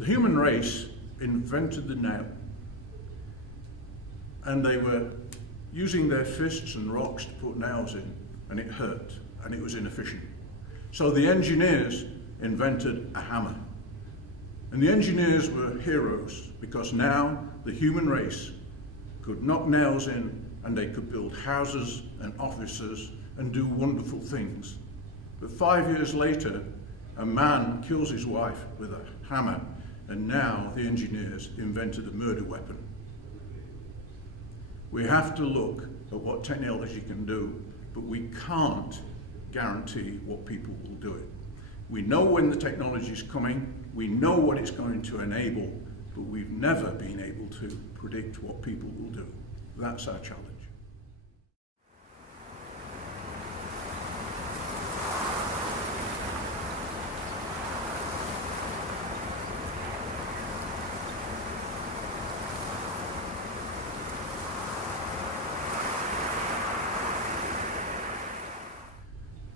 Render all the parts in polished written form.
The human race invented the nail, and they were using their fists and rocks to put nails in, and it hurt, and it was inefficient. So the engineers invented a hammer. And the engineers were heroes, because now the human race could knock nails in, and they could build houses and offices and do wonderful things. But 5 years later, a man kills his wife with a hammer, and now the engineers invented a murder weapon. We have to look at what technology can do, but we can't guarantee what people will do it. We know when the technology is coming, we know what it's going to enable, but we've never been able to predict what people will do. That's our challenge.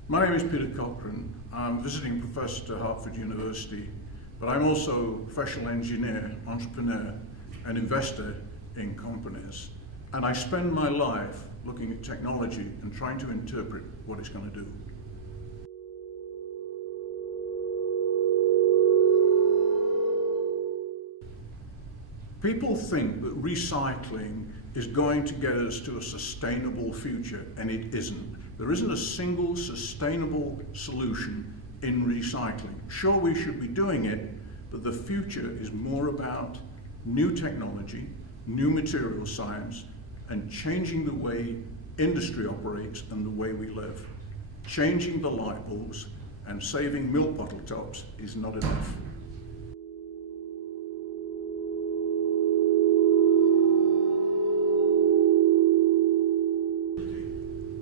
My name is Peter Cochrane. I'm visiting professor at Hartford University, but I'm also a professional engineer, entrepreneur, and investor in companies. And I spend my life looking at technology and trying to interpret what it's going to do. People think that recycling is going to get us to a sustainable future, and it isn't. There isn't a single sustainable solution in recycling. Sure, we should be doing it, but the future is more about new technology, new material science, and changing the way industry operates and the way we live. Changing the light bulbs and saving milk bottle tops is not enough.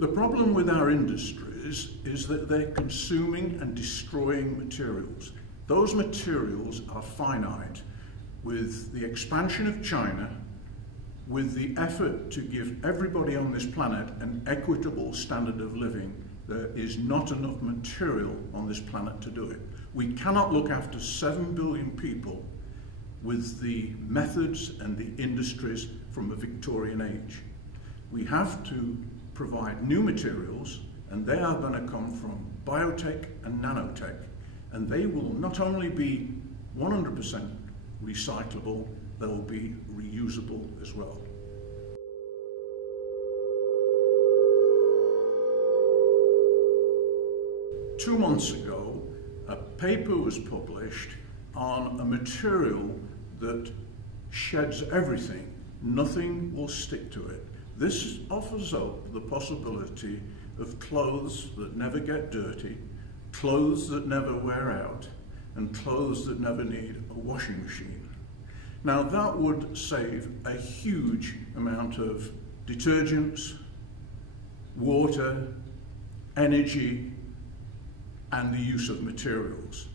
The problem with our industries is that they're consuming and destroying materials. Those materials are finite. With the expansion of China, with the effort to give everybody on this planet an equitable standard of living, there is not enough material on this planet to do it. We cannot look after 7 billion people with the methods and the industries from the Victorian age. We have to provide new materials, and they are going to come from biotech and nanotech, and they will not only be 100% recyclable, they will be reusable as well. Two months ago, a paper was published on a material that sheds everything. Nothing will stick to it. This offers up the possibility of clothes that never get dirty, clothes that never wear out, and clothes that never need a washing machine. Now that would save a huge amount of detergents, water, energy, and the use of materials.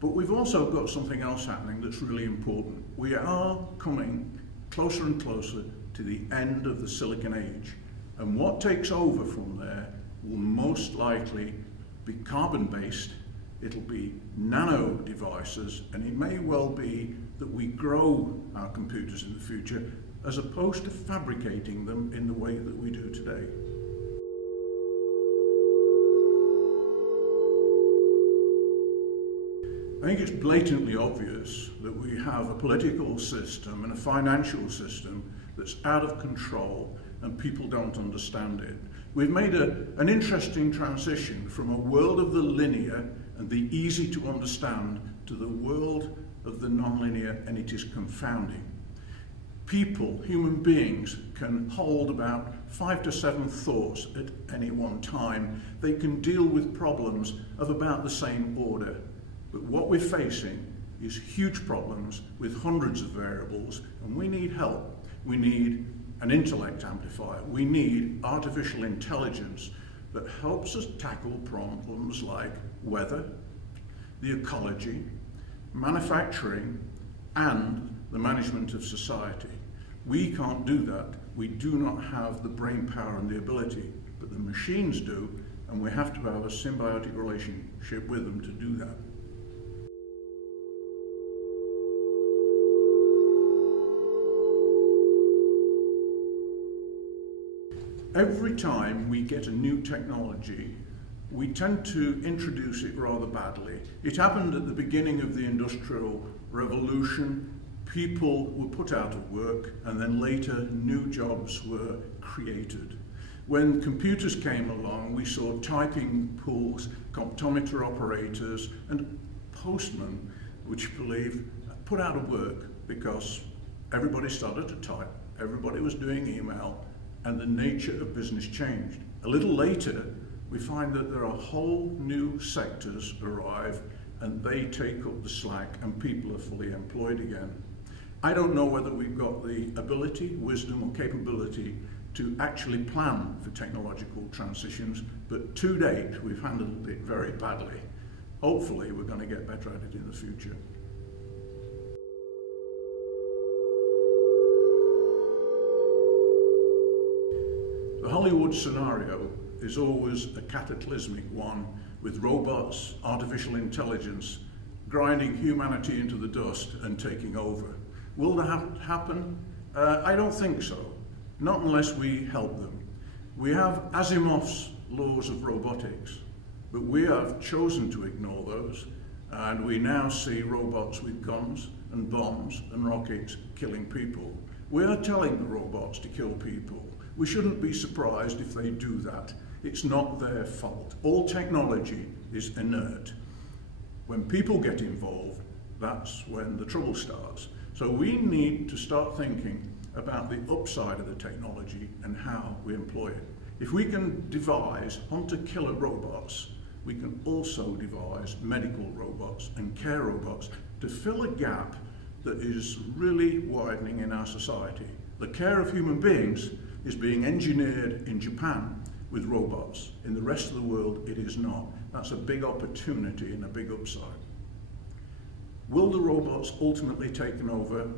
But we've also got something else happening that's really important. We are coming closer and closer to the end of the Silicon Age, and what takes over from there will most likely be carbon-based, it'll be nano devices, and it may well be that we grow our computers in the future as opposed to fabricating them in the way that we do today. I think it's blatantly obvious that we have a political system and a financial system that's out of control and people don't understand it. We've made an interesting transition from a world of the linear and the easy to understand to the world of the non-linear, and it is confounding. People, human beings, can hold about 5 to 7 thoughts at any one time. They can deal with problems of about the same order. But what we're facing is huge problems with hundreds of variables, and we need help. We need an intellect amplifier. We need artificial intelligence that helps us tackle problems like weather, the ecology, manufacturing, and the management of society. We can't do that. We do not have the brain power and the ability, but the machines do, and we have to have a symbiotic relationship with them to do that. every time we get a new technology, we tend to introduce it rather badly. It happened at the beginning of the Industrial Revolution. People were put out of work, and then later new jobs were created. When computers came along, we saw typing pools, comptometer operators, and postmen, which believe put out of work because everybody started to type, everybody was doing email, and the nature of business changed. A little later, we find that there are whole new sectors arrive, and they take up the slack, and people are fully employed again. I don't know whether we've got the ability, wisdom, or capability to actually plan for technological transitions, but to date, we've handled it very badly. Hopefully, we're going to get better at it in the future. The Hollywood scenario is always a cataclysmic one, with robots, artificial intelligence, grinding humanity into the dust and taking over. Will that happen? I don't think so, not unless we help them. We have Asimov's laws of robotics, but we have chosen to ignore those, and we now see robots with guns and bombs and rockets killing people. We are telling the robots to kill people. We shouldn't be surprised if they do that. It's not their fault. All technology is inert. When people get involved, that's when the trouble starts. So we need to start thinking about the upside of the technology and how we employ it. If we can devise hunter-killer robots, we can also devise medical robots and care robots to fill a gap that is really widening in our society. The care of human beings is being engineered in Japan with robots. In the rest of the world, it is not. That's a big opportunity and a big upside. Will the robots ultimately take over?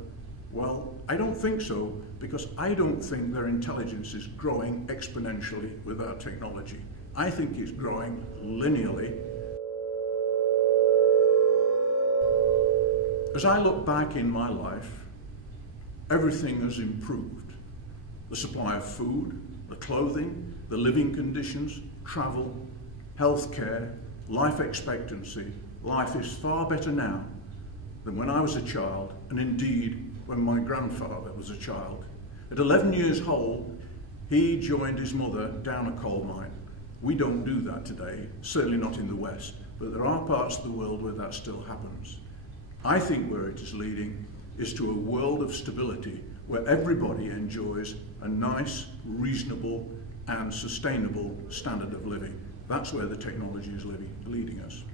Well, I don't think so, because I don't think their intelligence is growing exponentially with our technology. I think it's growing linearly. As I look back in my life, everything has improved. The supply of food, the clothing, the living conditions, travel, healthcare, life expectancy. Life is far better now than when I was a child, and indeed when my grandfather was a child. At 11 years old, he joined his mother down a coal mine. We don't do that today, certainly not in the West, but there are parts of the world where that still happens. I think where it is leading is to a world of stability where everybody enjoys a nice, reasonable, and sustainable standard of living. That's where the technology is leading us.